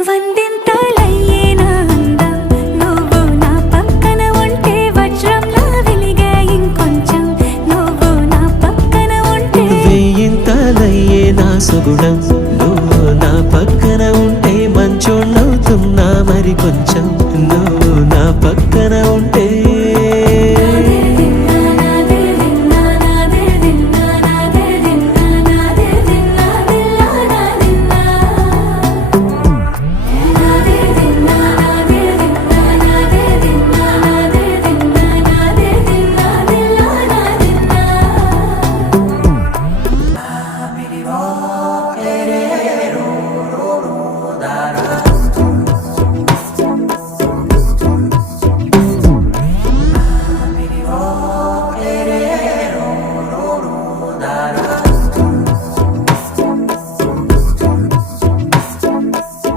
వందింతలయ్యేనా అందం నువ్వు నా పక్కన ఉంటే వజ్రంలా వెలిగే ఇంకొంచెం నువ్వు నా పక్కన ఉంటే వేయింతలయ్యేనా సుగుణం